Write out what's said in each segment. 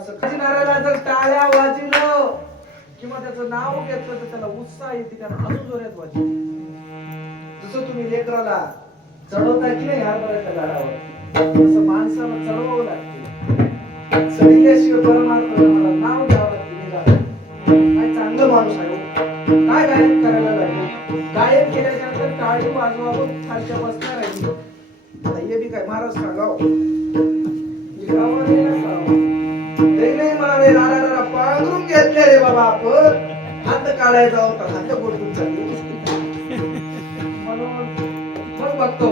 असं नाऱ्याला जर टाळ्या वाजलं किंवा त्याचं नाव घेतलं तर त्याला उत्साह येते, त्याला अजून जोरात वाजते. जसं तुम्ही लेकराला चढवता की नाही हरभऱ्याच्या झाडावर, तसं माणसाला चढवावं लागते. चढल्याशिवाय परमार्थ मला नाव द्यावं लागते. काय चांगलं माणूस आहे, काय गायन करायला लागलो, गायन केल्याच्या नंतर टाळी वाजवावं, खालच्या बसणार आहे. आता हे बी काय महाराज सांगाव नाही म्हणाले, राडा पांघरून घेतले रे बाबा, आपण हात काढायचा होता, हात बोलून चालली म्हणून मग बघतो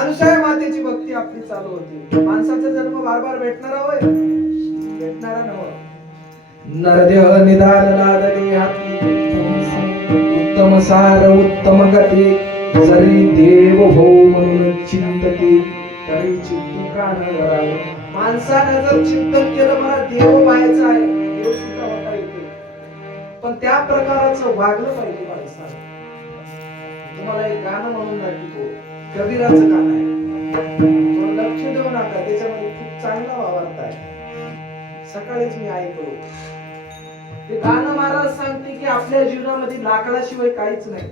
अनुसूया मातेची भक्ती आपली चालू होती. माणसाचा जन्म बार बार भेटणारा होय, भेटणारा नव्ह. नरदेह निदान लादली हाती, उत्तम सार उत्तम गती, जरी देव हो म्हणून चिंतती, तरी चित्ती का न घरावे. माणसाने जर चिंतन केलं मला देव व्हायचं आहे, देव सुद्धा होता येते, पण त्या प्रकारचं वागलं पाहिजे माणसाने. तुम्हाला एक गाणं म्हणून दाखवतो, कबीराचं गाणं आहे, लक्ष देऊ नका, त्याच्यामध्ये खूप चांगला वावरत आहे. सकाळीच मी ऐकलो ते गाणं. महाराज सांगते की आपल्या जीवनामध्ये लाकडाशिवाय काहीच नाही.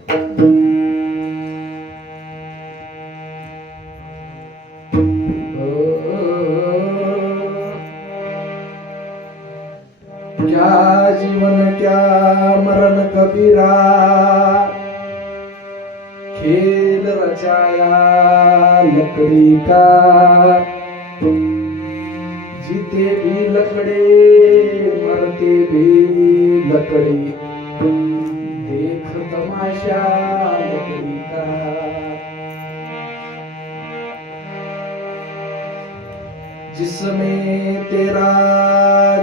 क्या जीवन क्या मरण कबीरा, खेल रचाया लकड़ी का, जीते भी लकड़े मरते भी लकड़ी, देख तमाशा लकड़ी का. जिसमें तेरा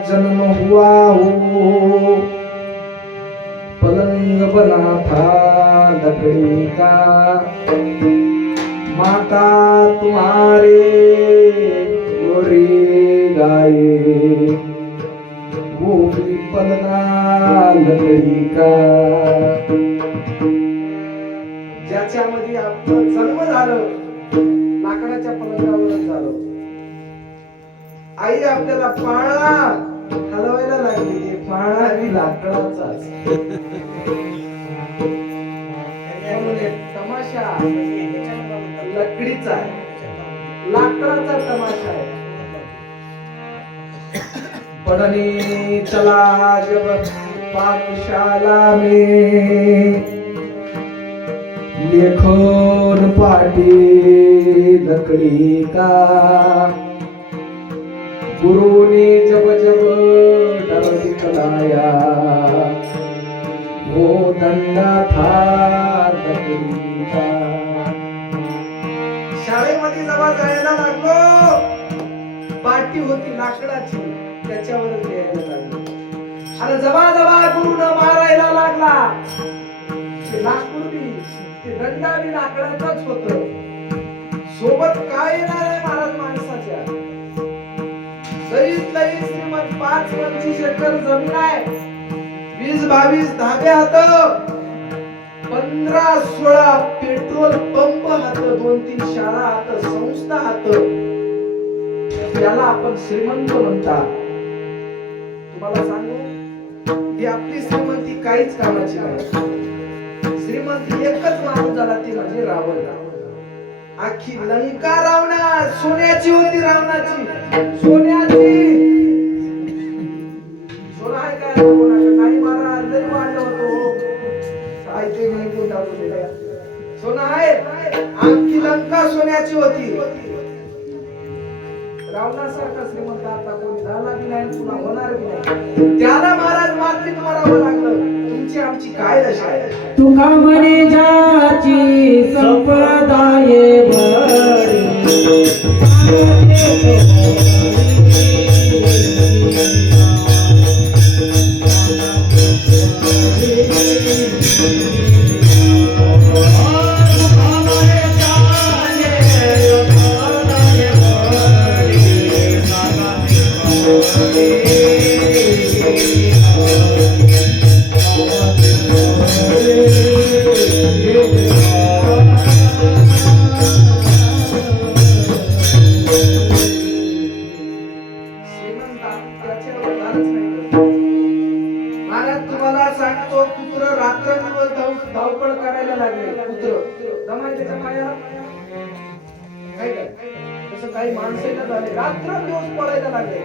जन्म हुआ हो, पलंग बना था लकड़ी का, माता तुम्हारे गोरी गाये, वो भी पलंगा लकड़ी का. ज्याच्यामध्ये आपलं जन्म झालं लाकडाच्या पलंगावरच झालं. आई आपल्याला पाळणा हलवायला लागली, ते पाळणा ही लाकडाचाच. तमाशा लकडीचा आहे, लाकडाचा तमाशा आहे. पढ़ने चला जब पाठशाला में, लेखन पाटी लकड़ी का, गुरु ने जब जब डर दिखलाया, वो दंडा था लकड़ी का. शाळेमध्ये जेव्हा जायला लागलो, पाटी होती लाकडाची, त्याच्यावर लिहायला लागलो. आणि जेव्हा जेव्हा गुरुनं मारायला लागला, ते लाकूड बी, ते दंडा बी लाकडाचाच होत. सोबत काय येणार आहे महाराज माणसाच्या? लईत लई श्रीमंत 5-25 एकर जमीन आहे, 20-22 धाबे हात, 15-16 पेट्रोल पंप हात, 2-3 शाळा हात, संस्था हात. त्याला आपण श्रीमंत म्हणतात. तुम्हाला सांगू, ही आपली श्रीमंती काहीच कामाची नाही. श्रीमंती एकच माणूस झाला, ती म्हणजे रावण. आखी लंका रावणा सोन्याची होती, रावणाची सोन्याची. सोना आहे काय कोणाकडे नाही, महाराज लई वाढलं होतो, काय ते नाही कोणता सोना आहे. आखी लंका सोन्याची होती. रावणासारखा श्रीमंत आता कोणी झाला बी नाही, पुन्हा होणार बी नाही. त्याला महाराज मातीत मरावं लागलं. तुमची आमची काय दशा आहे? तुका म्हणे ज्याची संप्रदाय बळी, असो पुत्र रात्रंदिवस धावपळ करायला लागले. पुत्र जमाय त्याच्या पायाला काय काय तसं काही माणसाला झाले रात्रंदिवस पळायला लागले.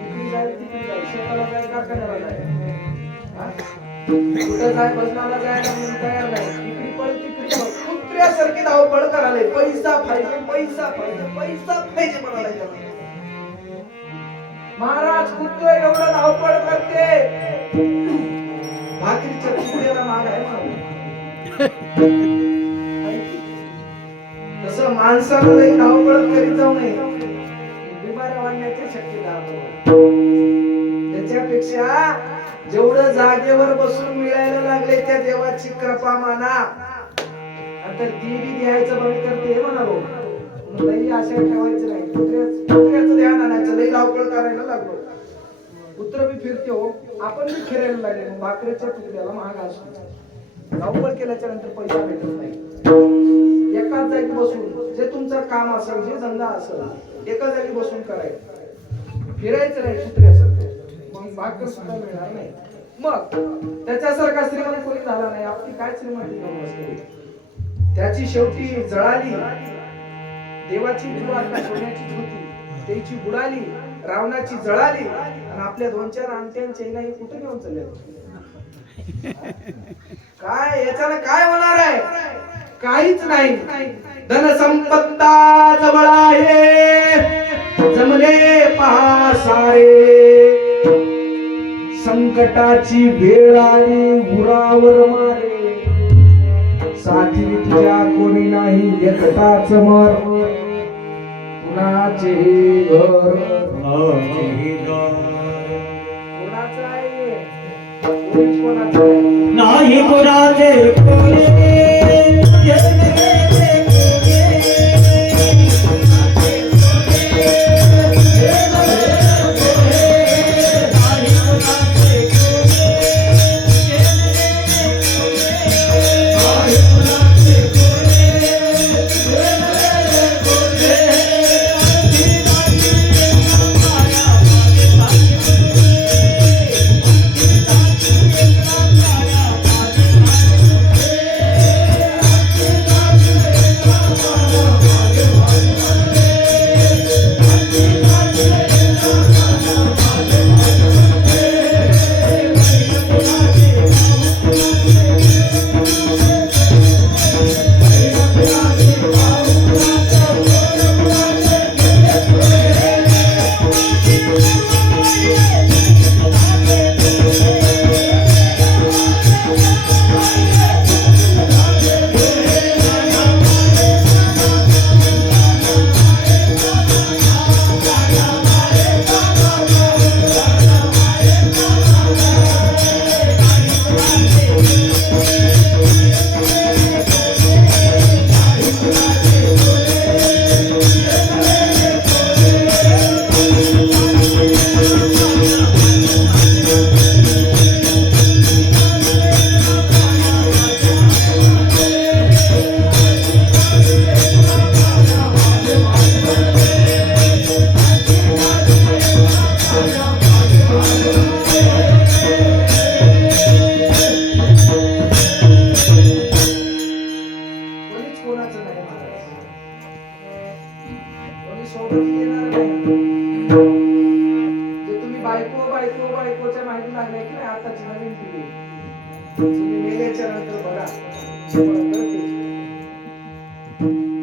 इकडे जाय तिकडे जाय, शेताला जाय कारखान्याला जाय, कुठं जाय बसनाला जायला म्हणून तयार नाही. इकडे पळ तिकडे पळ, कुत्र्यासारखे धावपळ करायला. पैसा पाहिजे पैसा पाहिजे पैसा पाहिजे म्हणाला त्याला. महाराज कुत्र एवढं धावपळ करते, भाकरीच्या तुकड्याला माग आहे म्हणून. तसं माणसाला लई धावपळ करीत जाऊ नये, बिमाऱ्या वाढण्याची शक्यता आहे. त्याच्यापेक्षा जेवढं जागेवर बसून मिळायला लागले त्या देवाची कृपा माना. आता देवी द्यायचं बंद करते म्हणालो, लई आशा ठेवायचं नाही. कुत्र्याचं ध्यान आणायचं. लई धावपळ करायला लागलो, कुत्र बी फिरते हो, आपण बी फिरायला लागले. भाकरीच्या तुकड्याला महाग असतो. धावपळ केल्याच्या नंतर पैसा भेटत नाही. एकाच जागी बसून जे तुमचं काम असेल, जे धंदा असेल, एका जागी बसून करायचं, फिरायचं नाही कुत्र्यासारखं. मग भाकर सुद्धा मिळणार नाही. मग त्याच्यासारखा श्रीमंत कोणी झाला नाही. आपली काय श्रीमंती घेऊन बसते. त्याची शेवटी जळाली. देवाची निवारणा सोन्याची होती, त्याची बुडाली. रावणाची जळाली आणि आपल्या 2-4 अंगठ्यांचे नाही कुठे घेऊन चालले. काय याच्यानं काय होणार आहे? काहीच नाही. धन संपत्ता जवळ आहे, जमले पहा सारे. संकटाची वेळ आली उरावर मारे. साथी तुझ्या कोणी नाही, एकटाच मर. कुणाचे घर कोणाचं आहे, कोणीच कोणाचं आहे. नाही कुणाचे कोणी.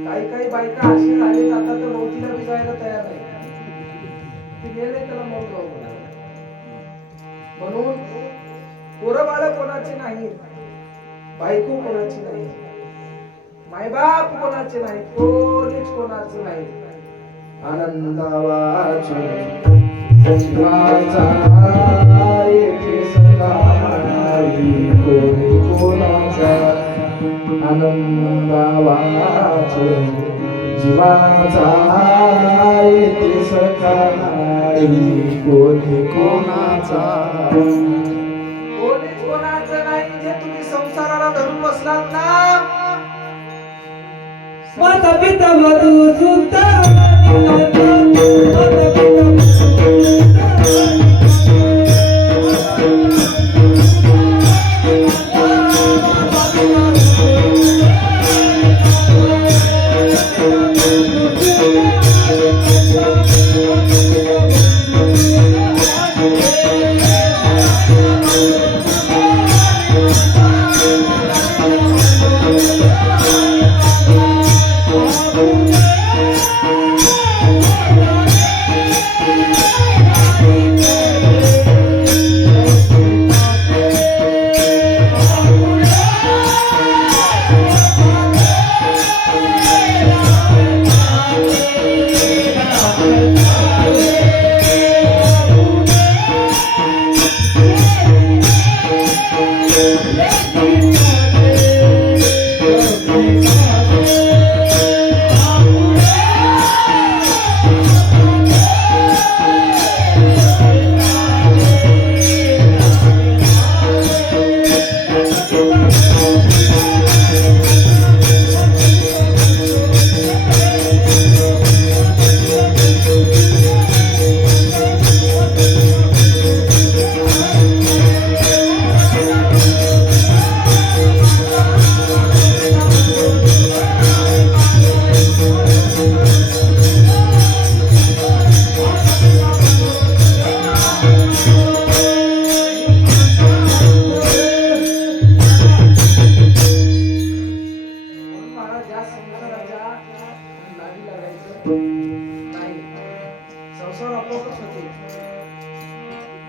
काही काही बायका अशी झाली आता तर मोतीला बी जायला तयार नाही. ते गेले त्याला मग म्हणून पोरं बाळ कोणाचे नाही, बायको कोणाची नाही, मायबाप कोणाचे नाही, कोणीच कोणाचं नाही. आनंदावाचे येथे सदा नाही, कोणी कोणाचा आनंदावाचे जीवाचा येथे सखा नाही, कोणी कोणाचा. कोणीच कोणाचं नाही. जे तुम्ही संसाराला धरून बसलात ना, माता पिता वधू सुद्धा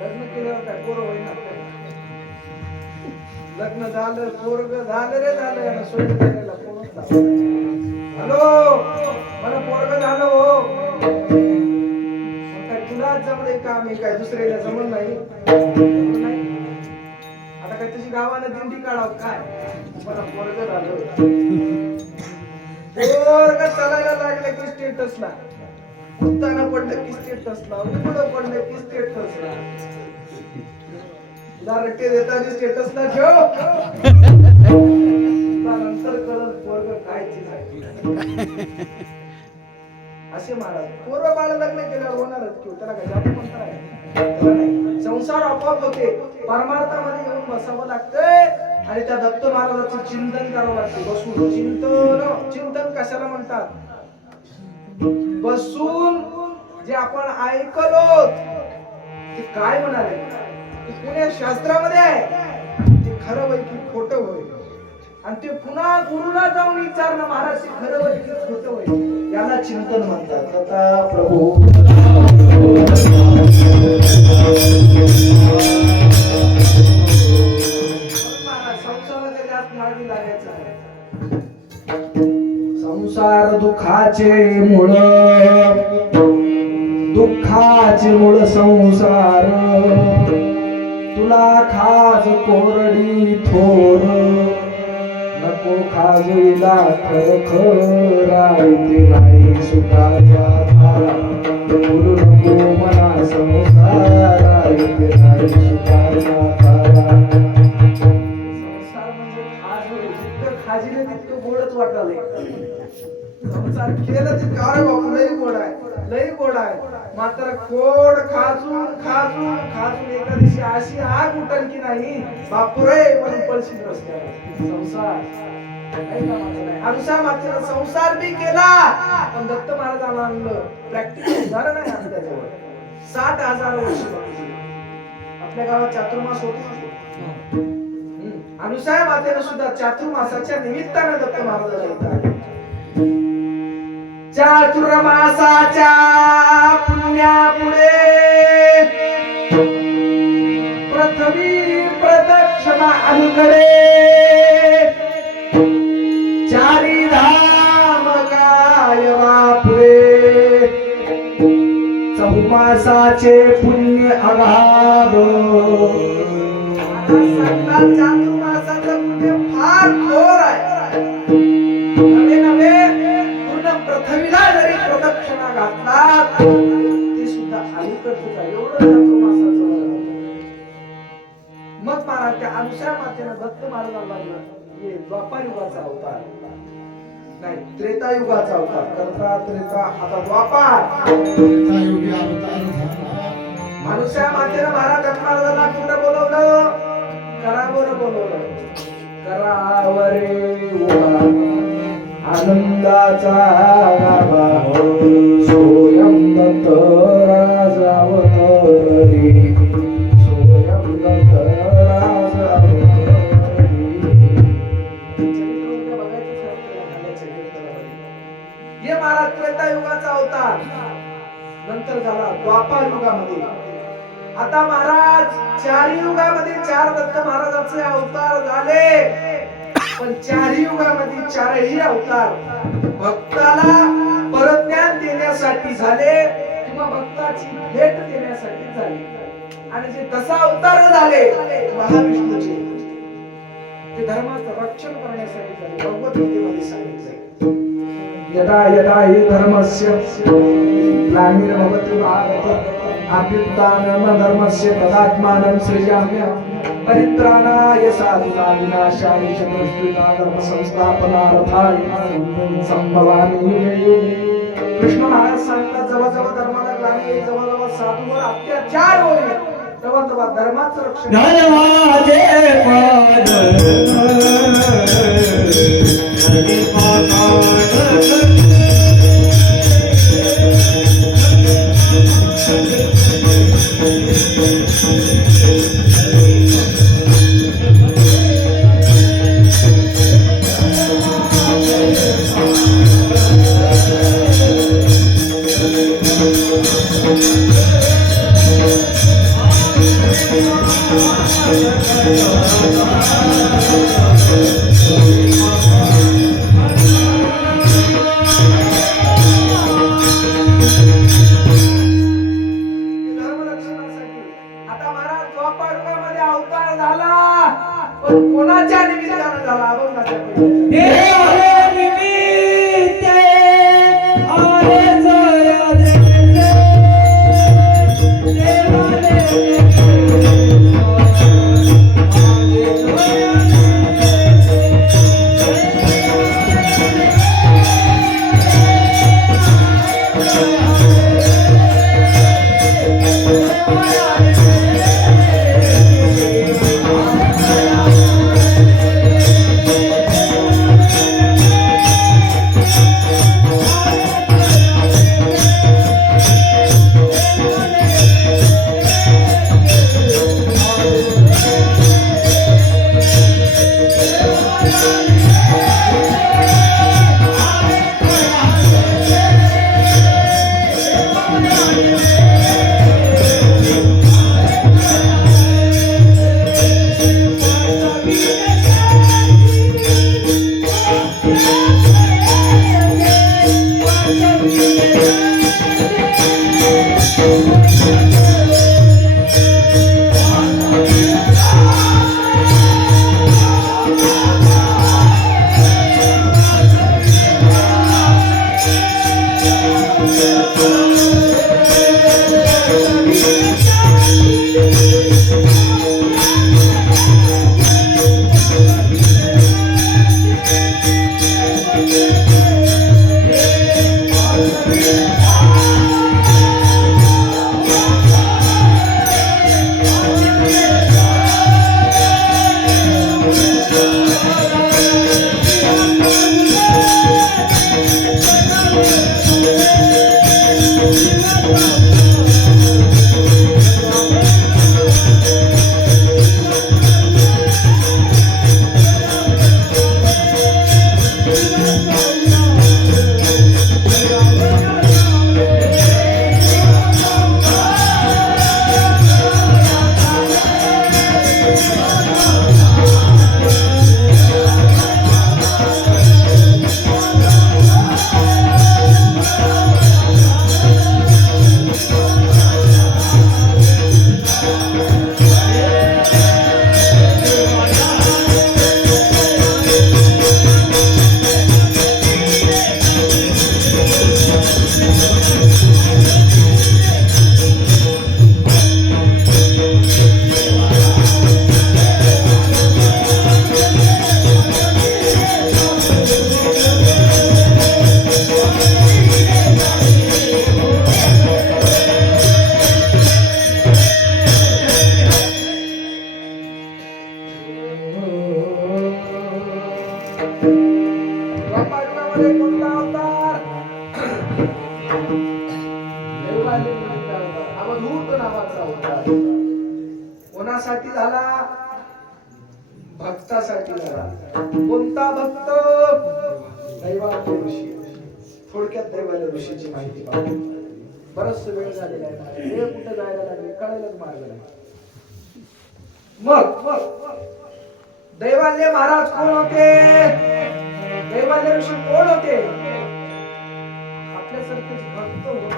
लग्न केल्यावर काय पोरं होईना? लग्न झालं, पोरग झालं रे झालं, याला सोयी करायला कोणच नाही. हॅलो, मला पोरग झालं हो. मग काय तुला जमले का? मी काय दुसऱ्याला जमल नाही? आता काय तुझी गावाला दिंडी काढाव काय? मला पोरग झालं. पोरग चालायला लागलं की स्टेटसला, उत्ताना पडलं की स्टेटसला, उघडं पडलं की स्टेटसला. रट्टे देताना स्टेटसला ठेव. नंतर कळत पोरग काय चीज आहे. असे महाराज पोरं बाळ लग्न केल्यावर होणारच किंवा त्याला काय जादू म्हणता नाही. संसार आपोआप होते. परमार्थामध्ये येऊन बसावं लागतंय आणि त्या दत्त महाराजाचं चिंतन करावं लागतं. बसून चिंतन कशाला म्हणतात? बसून जे आपण ऐकलो ते काय म्हणाले, ते पुण्या शास्त्रामध्ये आहे, ते खरं होय की खोटं होय, आणि ते पुन्हा गुरुला जाऊन विचारणं महाराज ते खरं होय की खोटं होय, याला चिंतन म्हणतात. आता प्रभू संसाराच्या जास्त मार्गी लागायचं आहे. संसार दुःखाचे मूळ, दुःखाचे मूळ संसार. तुला खाज कोरडी थोर, नको खाजूला खरखरा. इथे नाही सुखाचा धारा, बोलू नको मना संसारा. इथे नाही सुखाचा धारा. संसार म्हणजे खाज होय. जितकं खाजीले तितकं गोडच वाटायलंय. संसार केलं तितकं अरे बाबा लई गोड आहे, लई गोड आहे. मात्र गोड खाजून खाजून खाजून एका दिवशी अशी आग उठल की नाही बापुरे पण पळशीत रस्त्यावर. संसार अनुसार मात्र संसार बी केला, पण दत्त महाराजांना आणलं. प्रॅक्टिकल उदाहरण आहे आपल्याजवळ. 60,000 वर्ष आपल्या गावात चातुर्मास होतो. अनुसार मातेनं सुद्धा चातुर्मासाच्या निमित्तानं दत्त महाराजाला येतात. चातुर्मासाच्या पुण्यापुढे पृथ्वी प्रदक्षिणा अलीकडे, चारी धाम काय बापुरे. चौमासाचे पुण्य अगाध, चातुर्मासाचं पुण्य फार थोर आहे. नवे नवे पूर्ण पृथ्वीला जरी प्रदक्षिणा घातला ते सुद्धा अलीकडचं आहे. एवढं चातुर्मासाचं बघा. मग महाराज त्या अनुसार मातेनं दत्त महाराजांना हे द्वापार युगाचा अवतार नाही, त्रेतायुगाचा अवतार. कर्ता त्रेता आता द्वापार अनुसार मातेनं महाराज दत्त महाराजांना कुठं बोलवलं? करावर बोलवलं. करावरे आनंदाचा गाभा, सोयम दत्त राजावतरी. सोयम दत्त राजावतरी. चरित्र बघायचं हे महाराज त्रेतायुगाचा अवतार नंतर झाला द्वापार युगामध्ये. आता महाराज चारी युगामध्ये 4 दत्त महाराजाचे अवतार झाले, पण चारी युगामध्ये चारही अवतार भक्ताला परज्ञान देण्यासाठी झाले किंवा भक्ताची भेट देण्यासाठी झाले. आणि जे दशा अवतार झाले महाविष्णूचे ते धर्माचं रक्षण करण्यासाठी झाले. भगवद्गीतेमध्ये सांगितले यदा यदा हि धर्मस्य ग्लानिर्भवति भारत अभ्युत्थानम धर्मस्य तदात्मानं सृजाम्यहम्. परित्राणाय साधूनां विनाशाय च दुष्कृतां धर्म संस्थापनार्थाय संभवामि युगे युगे. कृष्ण महाराज सांगतात जेव्हा जेव्हा धर्माला ग्लानी येईल, जेव्हा जेव्हा साधूवर अत्याचार होईल, तेव्हा तेव्हा धर्माचं रक्षण. धर्माचे पद धर्मरक्षणासाठी आता महाराज द्वापारयुगामध्ये अवतार झाला, पण कोणाच्या निमित्तानं झाला आपण का देव निमित्ते आहे जया देते देवाले द्वापारयुगामध्ये कोणता अवतार? देवाले नावाचा अवतार, अवधूत नावाचा अवतार. कोणासाठी झाला? भक्तासाठी झाला. कोणता भक्त? दैवाले ऋषी. थोडक्यात दैवाले ऋषीची माहिती पाहू. बराच वेळ झालेला आहे. हे कुठे जायला लागले कळायलाच मार्ग नाही. मग दैवाल्य महाराज कोण होते? दैवाल्य ऋषी कोण होते? आपल्यासारखेच भक्त होत,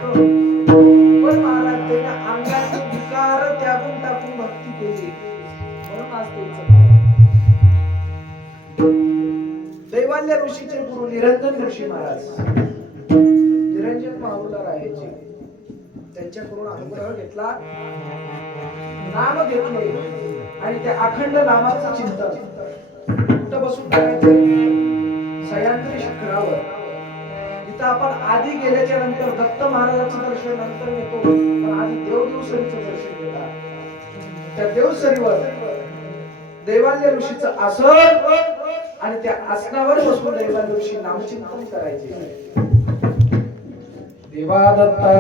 पण महाराज त्याने अंगाचे विकार त्यागून टाकून भक्ती केली, म्हणून आज त्यांचं नाव आहे. दैवाल्य ऋषीचे गुरु निरंजन ऋषी महाराज, निरंजन माहुला राहायचे. त्यांच्याकडून अनुग्रह घेतला, नाम घेतले आणि त्या अखंड नामाचं चिंतन कुठं बसून करायचं? सह्याद्री शिखरावर. तिथं आपण आधी गेल्याच्या नंतर दत्त महाराजांचं दर्शन नंतर घेतो, पण आधी देवदेवसरीचं दर्शन घेतात. त्या देवसरीवर दैवाल्य ऋषीचं आसन आणि त्या आसनावर बसून दैवाल्य ऋषी नामचिंतन करायचे. देवा दत्ता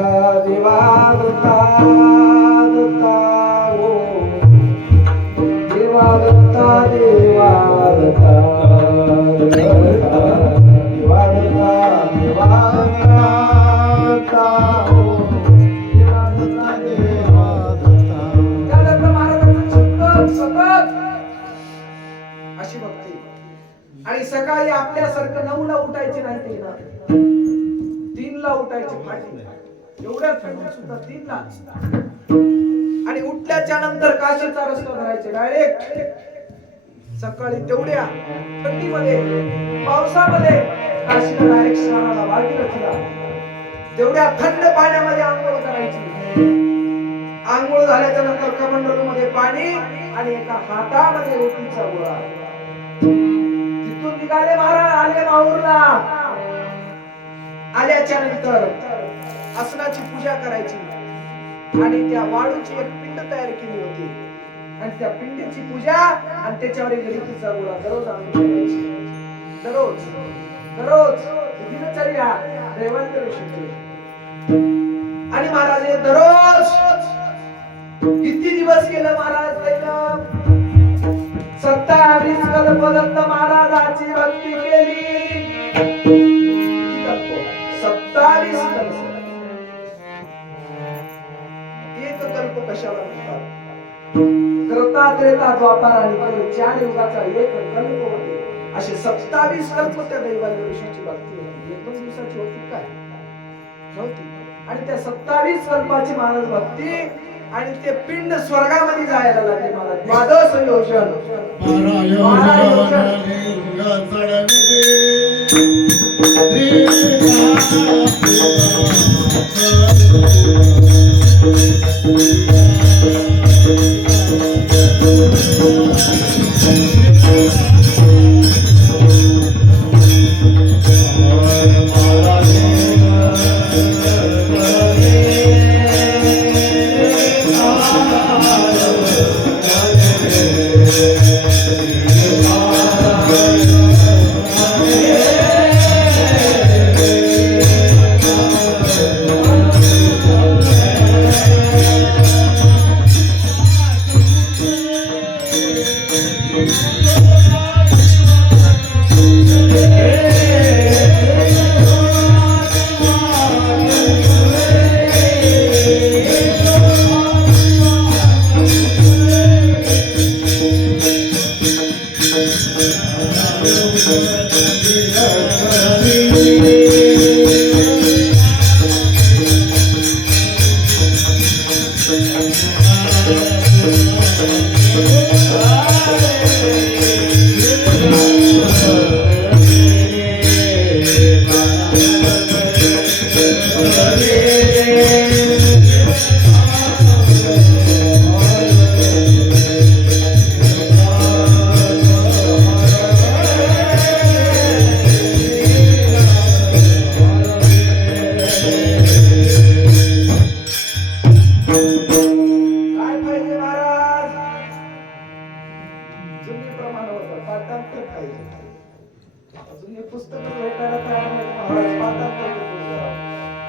देवा दत्ता दत्ता ओ देवा दत्ता देवा दत्ता देवा दत्ता देवा दत्ता ओ देवा दत्ता देवा दत्ता. त्या दत्त महाराजांचं आणि सकाळी आपल्यासारखं 9ला उठायचे नाही ते ना, 3ला उठायचे फाटी, एवढ्या थंडीत सुद्धा 3ला. आणि उठल्याच्या नंतर काशीचा रस्ता धरायचे डायरेक्ट सकाळी तेवढ्या थंडीमध्ये पावसामध्ये काशीला डायरेक्ट स्नानाला भागीरथीला तेवढ्या थंड पाण्यामध्ये आंघोळ करायची. आंघोळ झाल्याच्या नंतर कमंडलूमध्ये पाणी आणि एका हातामध्ये रोटीचा गोळा. तिथून निघाले महाराज, आले माहूरला. आल्याच्या नंतर आसनाची पूजा करायची आणि त्या वाळूची एक पिंड तयार केली होती आणि त्या पिंडीची पूजा आणि त्याच्यावर एक रोटीचा गोळा दररोज आम्ही करायची. दररोज दररोज दिनचर्या दैवत ऋषीची. आणि महाराज हे दररोज किती दिवस केलं महाराज? 27 कल्प दत्त महाराजाची भक्ती केली. 27 कल्प. एक कल्प कशाला म्हणतात? कृता त्रेता द्वापार आणि कली 4 युगाचा एक कल्प होते. असे 27 कल्प त्या दैवाल्य ऋषीची भक्ती होती. 1-2 दिवसाची होती काय? नव्हती. आणि त्या 27 कल्पाची महाराज भक्ती आणि ते पिंड स्वर्गामध्ये जायला लागले महाराज. 12 योजन 12 योजन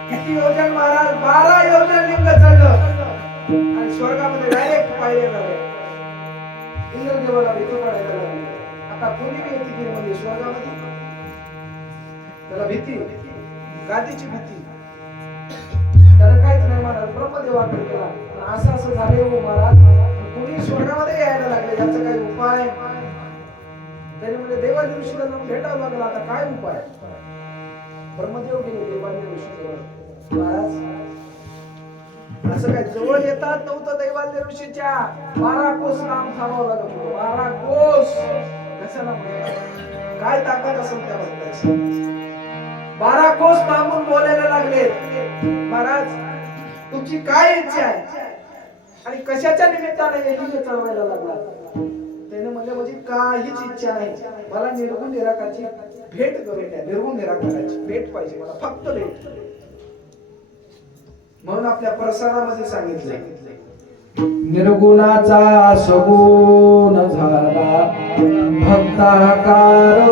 किती योजन महाराज? 12 योजन लिंग चढलं आणि स्वर्गामध्ये डायरेक्ट पाहिले झाले. इंद्रदेवाला भीती वाटायला लागली. आता कोणी बी येते गिरीमध्ये स्वर्गामध्ये त्याला भीती, गादीची भीती. त्याला काहीच नाही महाराज. ब्रह्मदेवाकडे गेला, असं झाले हो महाराज, कोणी स्वर्गामध्ये यायला लागले, याचा काही उपाय? त्याने म्हणजे देवाच्या ऋषीला जाऊन भेटावं लागलं. आता काय उपाय? ब्रह्मदेव गेले देवाच्या ऋषीजवळ. महाराज असं काय जवळ येतात नव्हतं दैवाल्य ऋषीच्या. 12 कोस लांब थांबावं लागत होतं. 12 कोस. कशाला म्हणतात? काय ताकद असेल त्या भक्ताची? 12 कोस लांबून बोलायला लागले. महाराज तुमची काय इच्छा आहे आणि कशाच्या निमित्ताने हे लिंग चढवायला लागला? त्याने म्हणले माझी काहीच इच्छा नाही, मला निर्गुण निराकाराची भेट करून द्या. निर्गुण निराकाराची भेट पाहिजे मला, फक्त भेट. म्हणून आपल्या प्रसारामध्ये सांगितले निर्गुणाचा सगुण झाला भक्ताकार.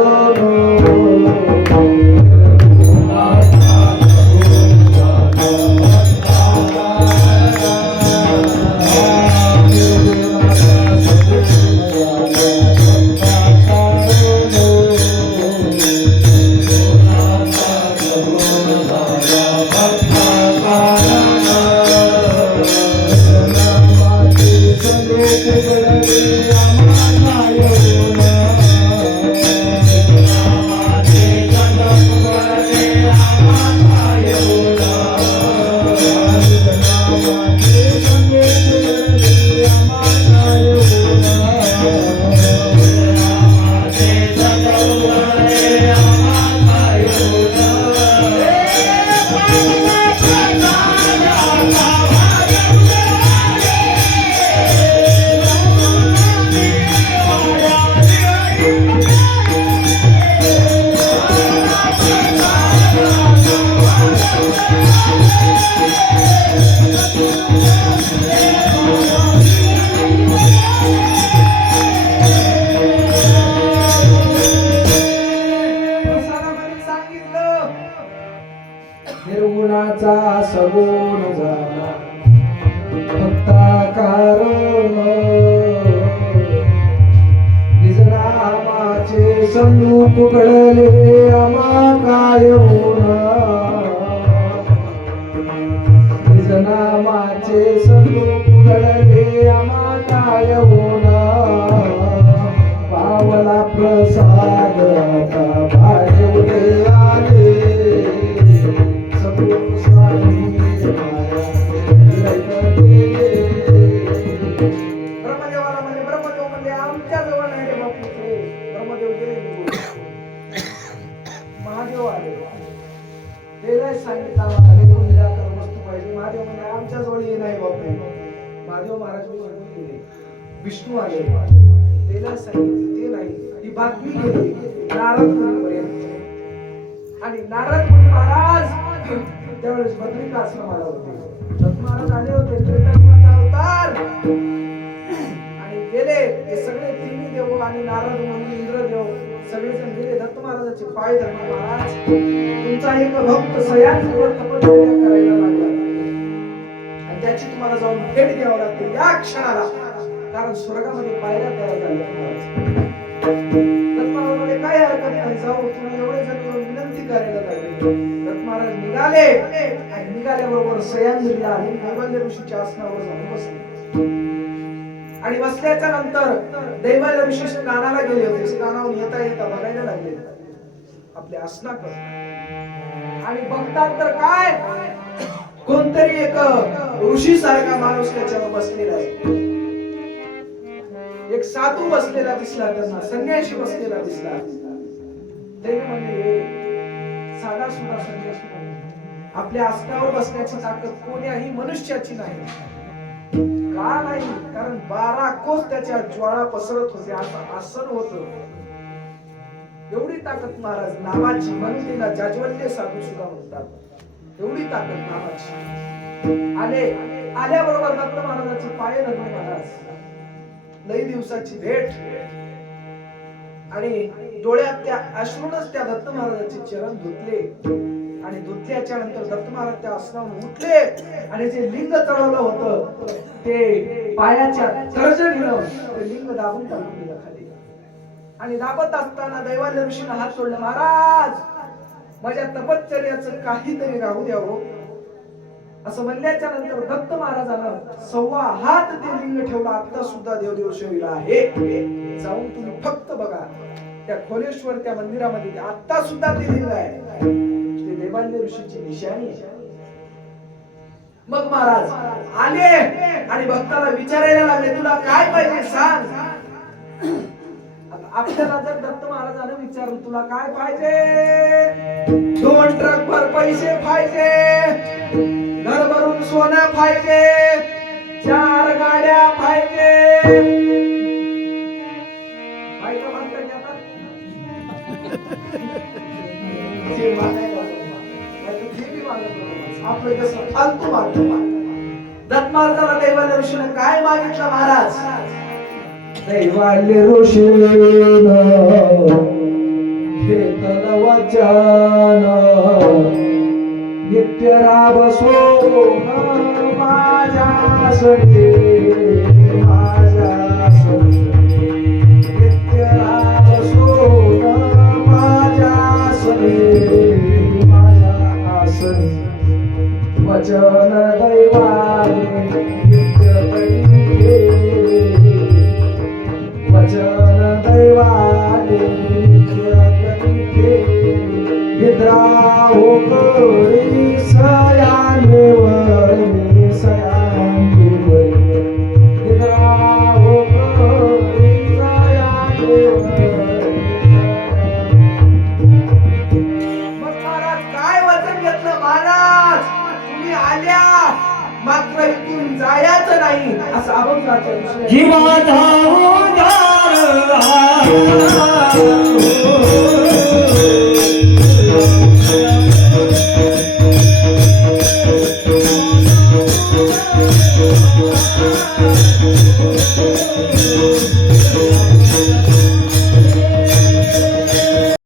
स्वरूप घडले आम्हा काय होना निज नामाचे स्वरूप घडले आम्हा काय होना पावला प्रसाद आता भाजवले आले सद्गुरु स्वामी ब्रह्मदेवाला म्हणजे ब्रह्मदेव म्हणजे आमच्या जवळ नाही रे बापू ते ब्रह्मदेव गेले निघून. महादेव आले त्याला सांगितलं आम्हाला निघून निराकार वस्तू पाहिजे. महादेव म्हणजे आमच्या जवळ ये नाही बापू. महादेव महाराज निघून गेले. विष्णू आले त्याला सांगितलं ते नाही. ही बातमी गेली नारद मुनीपर्यंत आणि नारद मुनी महाराज त्यावेळेस बद्रिका आश्रमाला होते. दत्त महाराज आले होते त्रेतायुगाचा अवतार आणि गेले ते सगळे तिन्ही देव आणि नारद मुनी इंद्रदेव सगळेजण गेले. दत्त महाराजाचे पाय धरले. महाराज तुमचा एक भक्त सह्याद्रीवर तपश्चर्या करायला लागला आणि त्याची तुम्हाला जाऊन भेट घ्यावी लागते या क्षणाला कारण स्वर्गामध्ये पायऱ्या तयार झाल्या. दत्त महाराज म्हणाले काय हरकत नाही जाऊ तुम्ही एवढे जण येऊन विनंती करायला लागले. दत्त महाराज निघाले आणि निघाल्याबरोबर सह्याद्रीला आले. दैवल्य ऋषीच्या आसनावर जाऊन बसले आणि बसल्याच्या नंतर दैवल्य ऋषी स्नानाला गेले होते. स्नानावरून येता येता बघायला लागले आपल्या आसनाकडे आणि बघतात तर काय कोणतरी एक ऋषी सारखा माणूस त्याच्यावर बसलेला आहे. एक साधू बसलेला दिसला त्यांना संन्यासी बसलेला दिसला. ते म्हणले साधा सुद्धा संन्यासी नाही. आपल्या आसनावर बसण्याची ताकद कोण्याही मनुष्याची नाही. का नाही कारण 12 कोस त्याच्या ज्वाळा पसरत होते. असं आसन होत एवढी ताकद महाराज नावाची म्हणून तिला जाज्वल्य साधू सुद्धा म्हणतात. एवढी ताकद नावाची. आल्याबरोबर दत्त महाराजाचे पाय धरले. महाराज लई दिवसाची भेट आणि डोळ्यात त्या अश्रूनच त्या दत्त महाराजाचे चरण धुतले आणि धुतल्याच्या नंतर दत्त महाराज त्या आसनावरून उठले आणि जे लिंग चढवलं होतं ते पायाच्या तर्जनीनं ते लिंग दाबून टाकून दिलं खाली आणि दाबत असताना दैवल्य ऋषीने हात सोडले. महाराज माझ्या तपश्चर्याचं काहीतरी राहू द्यावं असं म्हणल्याच्या नंतर दत्त महाराजांना 1.25 हात ते लिंग ठेवला. आता सुद्धा देवदेव शरीर आहे. जाऊन तुम्ही फक्त बघा त्या खोलेश्वर त्या मंदिरामध्ये आता सुद्धा ते लिंग आहे. ते दैवल्य ऋषीची निशाणी आहे. मग महाराज आले आणि भक्ताला विचारायला लागले तुला काय पाहिजे सांग. आपल्याला जर दत्त महाराजांना विचारलं तुला काय पाहिजे 2 ट्रक भर पैसे पाहिजे घर भरून सोनं पाहिजे 4 गाड्या पाहिजे बायका म्हणतात की आता जे मागायला आपलं कसं फालतू मागतो. दत्त महाराजाला दैवल्य ऋषीने काय मागितलं महाराज. दैवल्य ऋषीनं घेतलं वचन नित्य राब सोन माझ्यासाठी नित्य राब सोन माझ्यासाठी माझ्या आसनी वचन दैवाने नित्य करीते वचन दैवाने नित्य करीते निद्रा हो करी सयाने वरने सयाने वरने निद्रा हो करी सयाने वरने. मग महाराज काय वचन घेतलं महाराज तुम्ही आल्या मात्र इथून जायचं नाही असं अभंगाच्या विषय जीवा धावदार